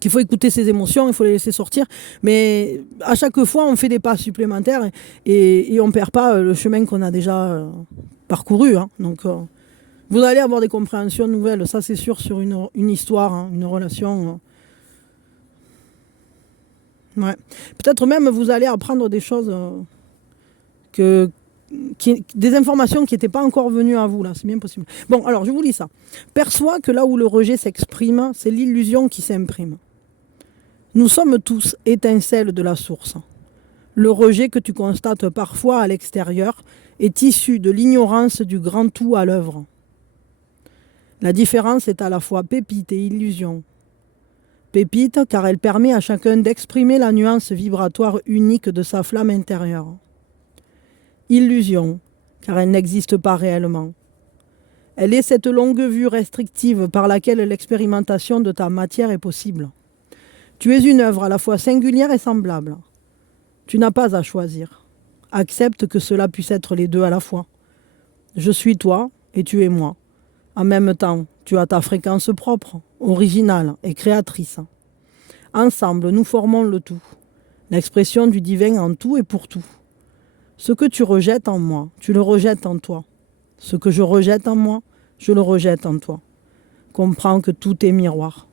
qu'il faut écouter ses émotions, il faut les laisser sortir. Mais à chaque fois, on fait des pas supplémentaires et on ne perd pas le chemin qu'on a déjà parcouru. Hein. Donc, vous allez avoir des compréhensions nouvelles, ça c'est sûr, sur une histoire, hein, une relation. Ouais. Peut-être même vous allez apprendre des choses, des informations qui n'étaient pas encore venues à vous, là, c'est bien possible. Bon, alors je vous lis ça. Perçois que là où le rejet s'exprime, c'est l'illusion qui s'imprime. Nous sommes tous étincelles de la source. Le rejet que tu constates parfois à l'extérieur est issu de l'ignorance du grand tout à l'œuvre. La différence est à la fois pépite et illusion. Pépite car elle permet à chacun d'exprimer la nuance vibratoire unique de sa flamme intérieure. Illusion car elle n'existe pas réellement. Elle est cette longue vue restrictive par laquelle l'expérimentation de ta matière est possible. Tu es une œuvre à la fois singulière et semblable. Tu n'as pas à choisir. Accepte que cela puisse être les deux à la fois. Je suis toi et tu es moi. En même temps, tu as ta fréquence propre, originale et créatrice. Ensemble, nous formons le tout, l'expression du divin en tout et pour tout. Ce que tu rejettes en moi, tu le rejettes en toi. Ce que je rejette en moi, je le rejette en toi. Comprends que tout est miroir,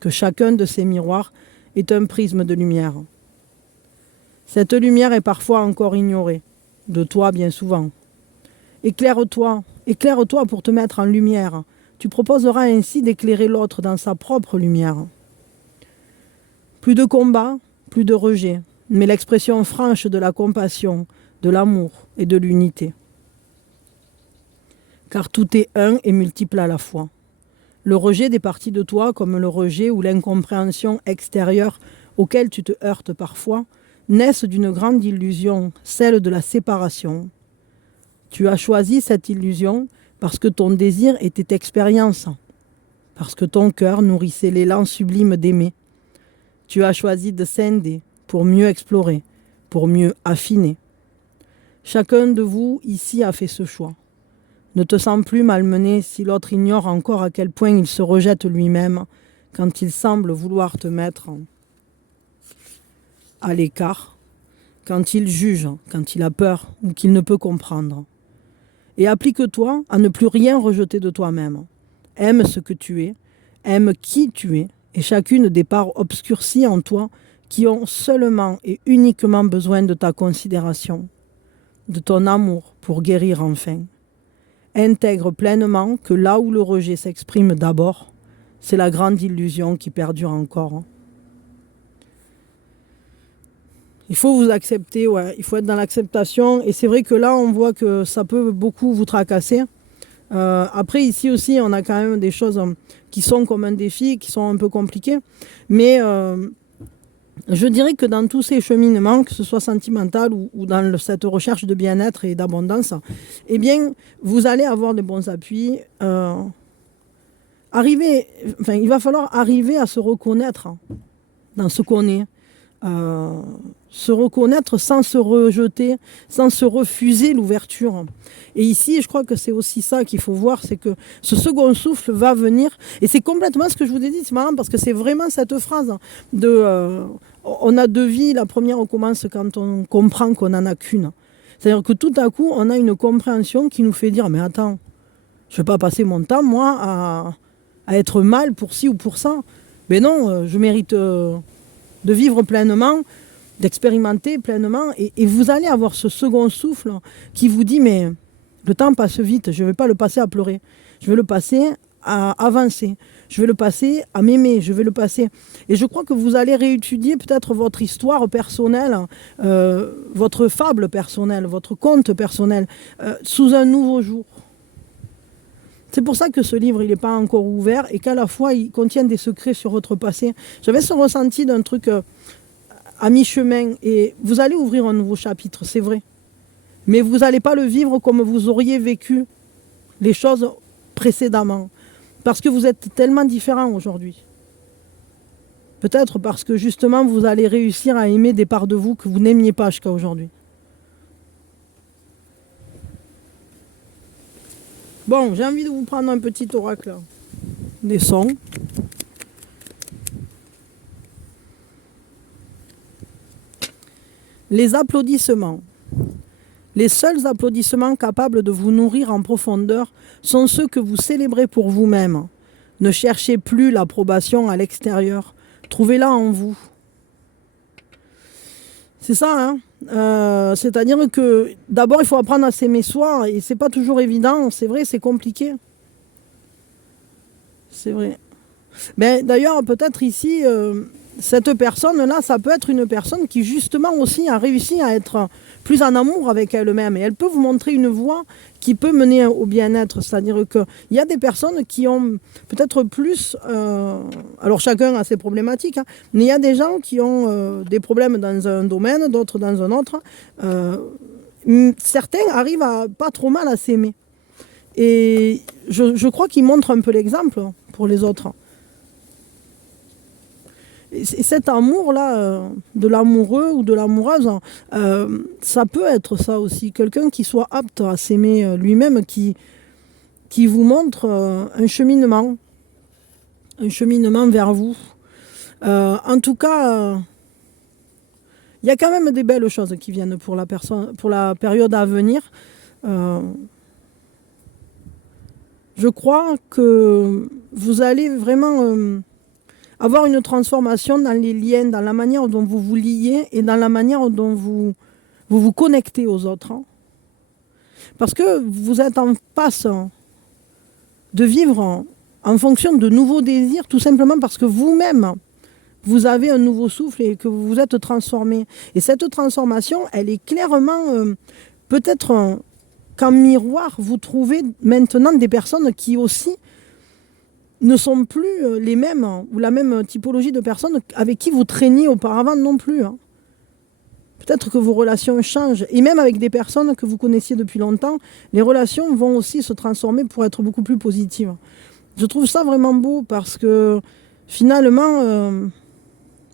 que chacun de ces miroirs est un prisme de lumière. Cette lumière est parfois encore ignorée, de toi bien souvent. Éclaire-toi pour te mettre en lumière. Tu proposeras ainsi d'éclairer l'autre dans sa propre lumière. Plus de combat, plus de rejet, mais l'expression franche de la compassion, de l'amour et de l'unité. Car tout est un et multiple à la fois. Le rejet des parties de toi, comme le rejet ou l'incompréhension extérieure auquel tu te heurtes parfois, naissent d'une grande illusion, celle de la séparation. Tu as choisi cette illusion parce que ton désir était expérience, parce que ton cœur nourrissait l'élan sublime d'aimer. Tu as choisi de scinder pour mieux explorer, pour mieux affiner. Chacun de vous ici a fait ce choix. Ne te sens plus malmené si l'autre ignore encore à quel point il se rejette lui-même quand il semble vouloir te mettre à l'écart, quand il juge, quand il a peur ou qu'il ne peut comprendre. Et applique-toi à ne plus rien rejeter de toi-même. Aime ce que tu es, aime qui tu es, et chacune des parts obscurcies en toi qui ont seulement et uniquement besoin de ta considération, de ton amour pour guérir enfin. Intègre pleinement que là où le rejet s'exprime d'abord, c'est la grande illusion qui perdure encore. Il faut vous accepter, ouais. Il faut être dans l'acceptation. Et c'est vrai que là, on voit que ça peut beaucoup vous tracasser. Après, ici aussi, on a quand même des choses qui sont comme un défi, qui sont un peu compliquées. Mais je dirais que dans tous ces cheminements, que ce soit sentimental ou dans cette recherche de bien-être et d'abondance, eh bien, vous allez avoir de bons appuis. Il va falloir arriver à se reconnaître dans ce qu'on est. Se reconnaître sans se rejeter, sans se refuser l'ouverture. Et ici, je crois que c'est aussi ça qu'il faut voir, c'est que ce second souffle va venir, et c'est complètement ce que je vous ai dit, c'est marrant parce que c'est vraiment cette phrase de on a deux vies, la première on commence quand on comprend qu'on n'en a qu'une. C'est-à-dire que tout à coup, on a une compréhension qui nous fait dire, mais attends, je ne vais pas passer mon temps, moi, à être mal pour ci ou pour ça. Mais non, je mérite de vivre pleinement, d'expérimenter pleinement, et vous allez avoir ce second souffle qui vous dit, mais le temps passe vite, je ne vais pas le passer à pleurer, je vais le passer à avancer, je vais le passer à m'aimer, je vais le passer. Et je crois que vous allez réétudier peut-être votre histoire personnelle, votre fable personnelle, votre conte personnel, sous un nouveau jour. C'est pour ça que ce livre, il n'est pas encore ouvert et qu'à la fois, il contient des secrets sur votre passé. J'avais ce ressenti d'un truc à mi-chemin et vous allez ouvrir un nouveau chapitre, c'est vrai. Mais vous n'allez pas le vivre comme vous auriez vécu les choses précédemment. Parce que vous êtes tellement différents aujourd'hui. Peut-être parce que justement, vous allez réussir à aimer des parts de vous que vous n'aimiez pas jusqu'à aujourd'hui. Bon, j'ai envie de vous prendre un petit oracle des sons. Les applaudissements. Les seuls applaudissements capables de vous nourrir en profondeur sont ceux que vous célébrez pour vous-même. Ne cherchez plus l'approbation à l'extérieur. Trouvez-la en vous. C'est ça, hein. C'est-à-dire que d'abord, il faut apprendre à s'aimer soi. Et c'est pas toujours évident. C'est vrai, c'est compliqué. C'est vrai. Mais d'ailleurs, peut-être ici, cette personne-là, ça peut être une personne qui justement aussi a réussi à être plus en amour avec elle-même. Et elle peut vous montrer une voie qui peut mener au bien-être. C'est-à-dire qu'il y a des personnes qui ont peut-être plus... alors chacun a ses problématiques, hein, mais il y a des gens qui ont des problèmes dans un domaine, d'autres dans un autre. Certains arrivent à pas trop mal à s'aimer. Et je crois qu'ils montrent un peu l'exemple pour les autres. Et cet amour-là, de l'amoureux ou de l'amoureuse, ça peut être ça aussi. Quelqu'un qui soit apte à s'aimer lui-même, qui vous montre un cheminement vers vous. En tout cas, il y a quand même des belles choses qui viennent pour la personne, pour la période à venir. Je crois que vous allez vraiment avoir une transformation dans les liens, dans la manière dont vous vous liez et dans la manière dont vous connectez aux autres. Hein. Parce que vous êtes en passe de vivre en fonction de nouveaux désirs, tout simplement parce que vous-même, vous avez un nouveau souffle et que vous vous êtes transformé. Et cette transformation, elle est clairement, peut-être qu'en miroir, vous trouvez maintenant des personnes qui aussi ne sont plus les mêmes ou la même typologie de personnes avec qui vous traîniez auparavant non plus. Hein. Peut-être que vos relations changent. Et même avec des personnes que vous connaissiez depuis longtemps, les relations vont aussi se transformer pour être beaucoup plus positives. Je trouve ça vraiment beau parce que finalement,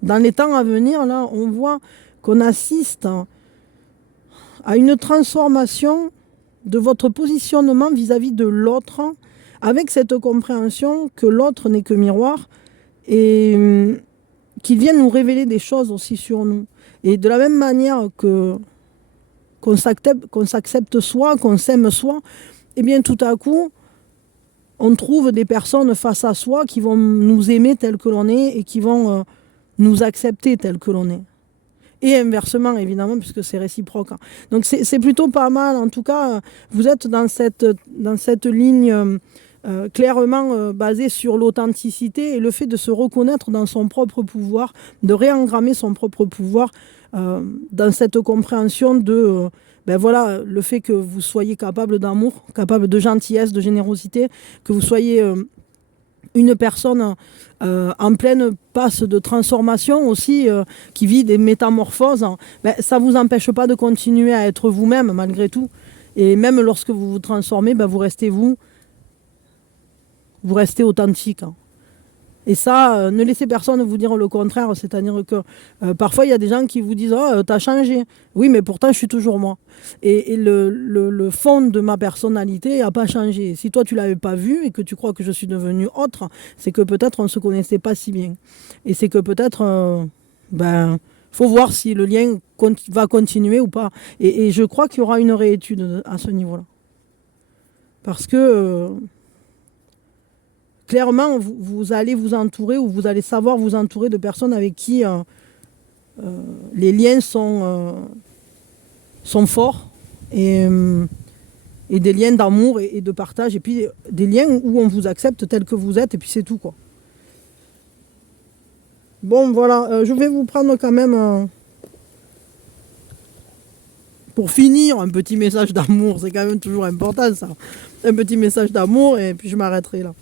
dans les temps à venir, là, on voit qu'on assiste à une transformation de votre positionnement vis-à-vis de l'autre, avec cette compréhension que l'autre n'est que miroir et qu'il vient nous révéler des choses aussi sur nous. Et de la même manière qu'on s'accepte soi, qu'on s'aime soi, eh bien tout à coup, on trouve des personnes face à soi qui vont nous aimer tel que l'on est et qui vont nous accepter tel que l'on est. Et inversement, évidemment, puisque c'est réciproque. Donc c'est plutôt pas mal. En tout cas, vous êtes dans cette ligne clairement basée sur l'authenticité et le fait de se reconnaître dans son propre pouvoir, de réengrammer son propre pouvoir dans cette compréhension de... ben voilà, le fait que vous soyez capable d'amour, capable de gentillesse, de générosité, que vous soyez une personne en pleine passe de transformation aussi, qui vit des métamorphoses, ben, ça ne vous empêche pas de continuer à être vous-même malgré tout. Et même lorsque vous vous transformez, ben, vous restez vous. Vous restez authentique. Hein. Et ça, ne laissez personne vous dire le contraire. C'est-à-dire que parfois, il y a des gens qui vous disent « Oh, t'as changé ». Oui, mais pourtant, je suis toujours moi. Et le fond de ma personnalité n'a pas changé. Si toi, tu ne l'avais pas vu et que tu crois que je suis devenue autre, c'est que peut-être on ne se connaissait pas si bien. Et c'est que peut-être, faut voir si le lien va continuer ou pas. Et je crois qu'il y aura une réétude à ce niveau-là. Parce que... clairement, vous allez vous entourer ou vous allez savoir vous entourer de personnes avec qui les liens sont forts et des liens d'amour et de partage et puis des liens où on vous accepte tel que vous êtes et puis c'est tout quoi. Bon voilà, je vais vous prendre quand même pour finir un petit message d'amour, c'est quand même toujours important ça, un petit message d'amour et puis je m'arrêterai là.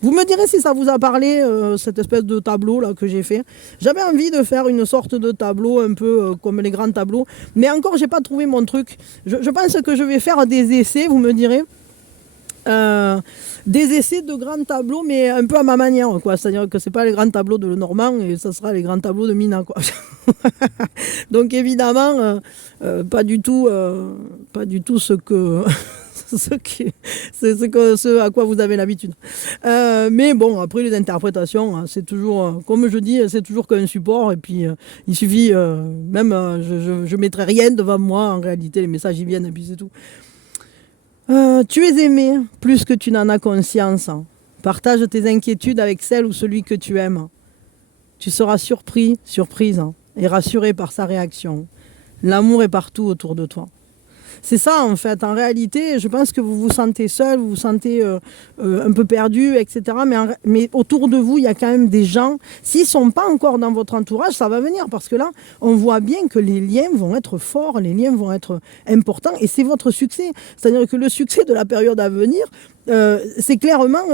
Vous me direz si ça vous a parlé, cette espèce de tableau là que j'ai fait. J'avais envie de faire une sorte de tableau un peu comme les grands tableaux. Mais encore, j'ai pas trouvé mon truc. Je pense que je vais faire des essais, vous me direz. Des essais de grands tableaux, mais un peu à ma manière, quoi. C'est-à-dire que c'est pas les grands tableaux de Lenormand, et ça sera les grands tableaux de Mina, quoi. Donc évidemment, pas du tout ce que ce à quoi vous avez l'habitude. Mais bon, après les interprétations, hein, c'est toujours, comme je dis, c'est toujours qu'un support. Et puis il suffit, je mettrai rien devant moi. En réalité, les messages y viennent et puis c'est tout. Tu es aimé plus que tu n'en as conscience. Partage tes inquiétudes avec celle ou celui que tu aimes. Tu seras surprise, et rassuré par sa réaction. L'amour est partout autour de toi. C'est ça en fait, en réalité, je pense que vous vous sentez seul, vous vous sentez un peu perdu, etc. Mais autour de vous, il y a quand même des gens, s'ils ne sont pas encore dans votre entourage, ça va venir, parce que là, on voit bien que les liens vont être forts, les liens vont être importants, et c'est votre succès. C'est-à-dire que le succès de la période à venir, c'est clairement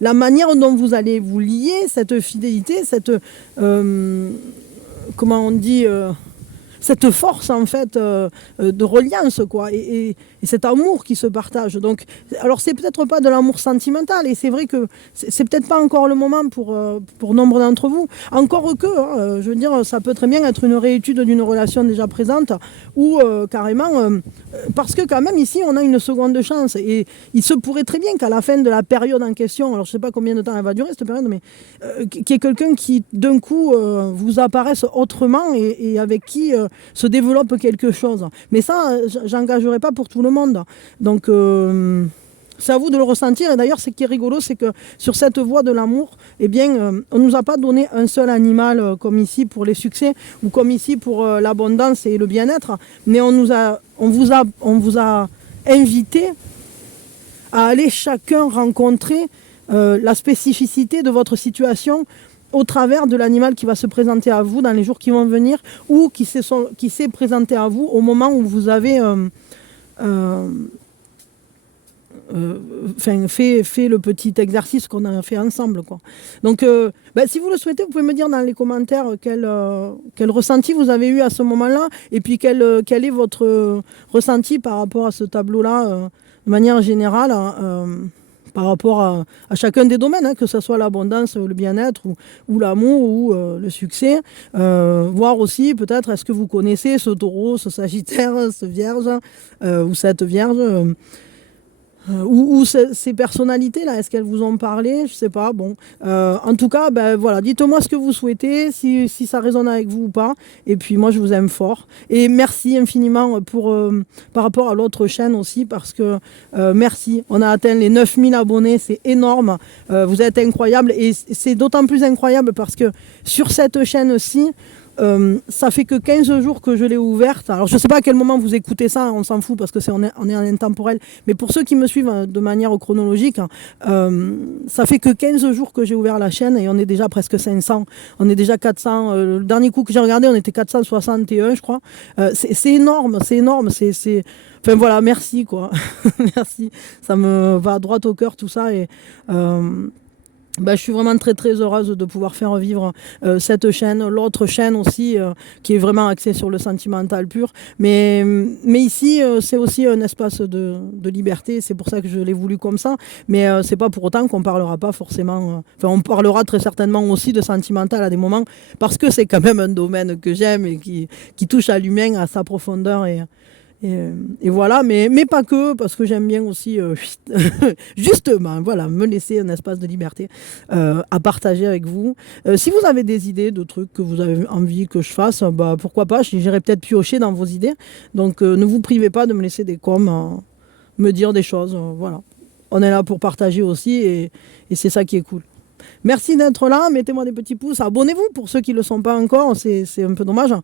la manière dont vous allez vous lier, cette fidélité, cette... comment on dit cette force en fait de reliance, quoi, et cet amour qui se partage. Donc, alors c'est peut-être pas de l'amour sentimental, et c'est vrai que c'est peut-être pas encore le moment pour nombre d'entre vous. Encore que, hein, je veux dire, ça peut très bien être une réétude d'une relation déjà présente, ou carrément parce que quand même ici on a une seconde chance, et il se pourrait très bien qu'à la fin de la période en question, alors je sais pas combien de temps elle va durer cette période, mais qu'il y ait quelqu'un qui d'un coup vous apparaisse autrement, et avec qui se développe quelque chose. Mais ça, j'engagerai pas pour tout le monde. Donc, c'est à vous de le ressentir. Et d'ailleurs, ce qui est rigolo, c'est que sur cette voie de l'amour, eh bien, on ne nous a pas donné un seul animal comme ici pour les succès, ou comme ici pour l'abondance et le bien-être, mais on vous a invité à aller chacun rencontrer la spécificité de votre situation au travers de l'animal qui va se présenter à vous dans les jours qui vont venir, ou qui s'est présenté à vous au moment où vous avez fait le petit exercice qu'on a fait ensemble, quoi. Donc, si vous le souhaitez, vous pouvez me dire dans les commentaires quel ressenti vous avez eu à ce moment-là, et puis quel est votre ressenti par rapport à ce tableau-là, de manière générale, par rapport à chacun des domaines, hein, que ce soit l'abondance, le bien-être, ou l'amour, ou le succès. Voir aussi, peut-être, est-ce que vous connaissez ce taureau, ce sagittaire, ce vierge, ou cette vierge, ou ces personnalités-là, est-ce qu'elles vous ont parlé? Je sais pas. Bon, en tout cas, voilà, dites-moi ce que vous souhaitez, si ça résonne avec vous ou pas. Et puis moi, je vous aime fort. Et merci infiniment par rapport à l'autre chaîne aussi, parce que merci. On a atteint les 9000 abonnés, c'est énorme. Vous êtes incroyables, et c'est d'autant plus incroyable parce que sur cette chaîne-ci, ça fait que 15 jours que je l'ai ouverte. Alors je ne sais pas à quel moment vous écoutez ça, on s'en fout parce que on est en intemporel. Mais pour ceux qui me suivent de manière chronologique, ça fait que 15 jours que j'ai ouvert la chaîne, et on est déjà presque 500. On est déjà 400. Le dernier coup que j'ai regardé, on était 461, je crois. C'est énorme, c'est énorme. Enfin voilà, merci, quoi. Merci. Ça me va droit au cœur, tout ça. Et je suis vraiment très très heureuse de pouvoir faire vivre cette chaîne, l'autre chaîne aussi qui est vraiment axée sur le sentimental pur. Mais ici, c'est aussi un espace de liberté, c'est pour ça que je l'ai voulu comme ça. Mais c'est pas pour autant qu'on parlera pas forcément... on parlera très certainement aussi de sentimental à des moments, parce que c'est quand même un domaine que j'aime et qui touche à l'humain, à sa profondeur, et voilà, mais pas que, parce que j'aime bien aussi, justement, voilà, me laisser un espace de liberté à partager avec vous. Si vous avez des idées de trucs que vous avez envie que je fasse, pourquoi pas, j'irai peut-être piocher dans vos idées. Donc ne vous privez pas de me laisser des coms, me dire des choses, voilà. On est là pour partager aussi, et c'est ça qui est cool. Merci d'être là, mettez-moi des petits pouces, abonnez-vous pour ceux qui ne le sont pas encore, c'est un peu dommage.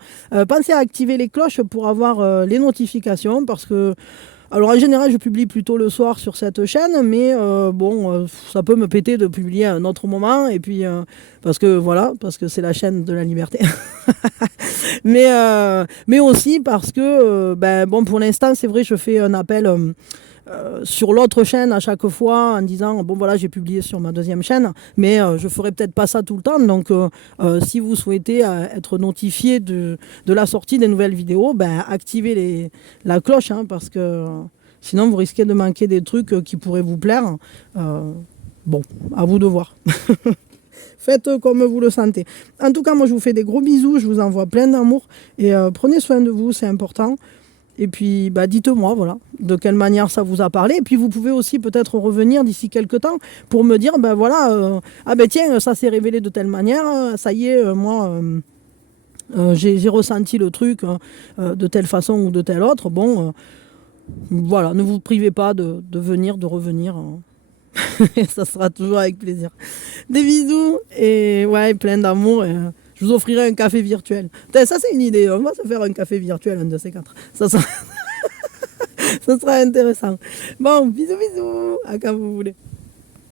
Pensez à activer les cloches pour avoir les notifications, parce que, alors en général je publie plutôt le soir sur cette chaîne, mais ça peut me péter de publier à un autre moment, et puis parce que c'est la chaîne de la liberté. mais aussi parce que, pour l'instant c'est vrai, je fais un appel... sur l'autre chaîne à chaque fois en disant j'ai publié sur ma deuxième chaîne, mais je ferai peut-être pas ça tout le temps, donc si vous souhaitez être notifié de la sortie des nouvelles vidéos, activez la cloche, hein, parce que Sinon, vous risquez de manquer des trucs qui pourraient vous plaire. Bon, à vous de voir. Faites comme vous le sentez. En tout cas, moi, je vous fais des gros bisous. Je vous envoie plein d'amour. Et prenez soin de vous, c'est important. Et puis, dites-moi, voilà, de quelle manière ça vous a parlé. Et puis, vous pouvez aussi peut-être revenir d'ici quelques temps pour me dire, tiens, ça s'est révélé de telle manière. Ça y est, moi, j'ai ressenti le truc de telle façon ou de telle autre. Bon, voilà, ne vous privez pas de venir, de revenir. Ça sera toujours avec plaisir. Des bisous et ouais, plein d'amour. Je vous offrirai un café virtuel. Ça, c'est une idée. On va se faire un café virtuel, un de ces quatre. Ça sera, ça sera intéressant. Bon, bisous, bisous. À quand vous voulez.